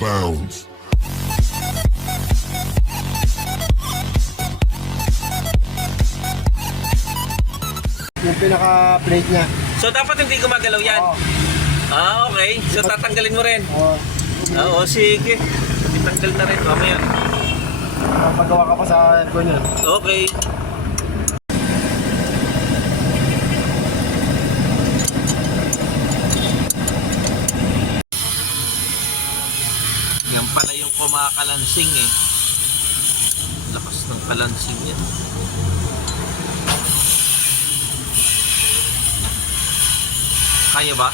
bounds. Yung pinaka-plate niya. So dapat hindi gumagalaw yan? Oo. Ah, okay. So tatanggalin mo rin? Oo. Oo, sige. Itanggal na rin mamaya. Pagawa ka pa sa aircon yun. Okay. Yan pala yung kumakalansing eh. Lakas ng kalansing yan. Kaya ba?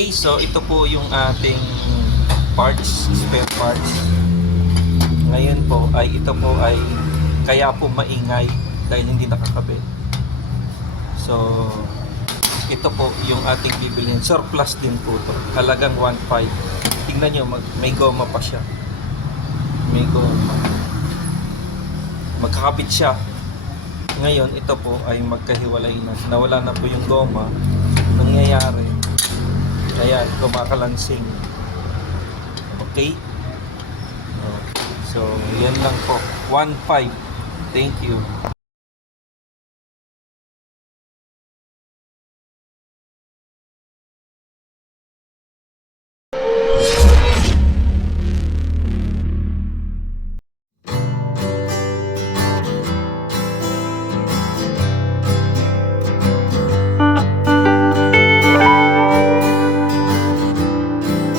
Okay, so ito po yung ating parts, spare parts. Ngayon po ay ito po ay kaya po maingay dahil hindi nakakabit. So ito po yung ating bibilhin. Surplus din po to. Halagang 1.5. Tingnan nyo, may goma pa siya. May goma. Magkakabit siya. Ngayon ito po ay magkahiwalay na. Nawala na po yung goma. Nangyayari. Ayan, kumakalansing. Okay? So, yan lang po. 1.5. Thank you.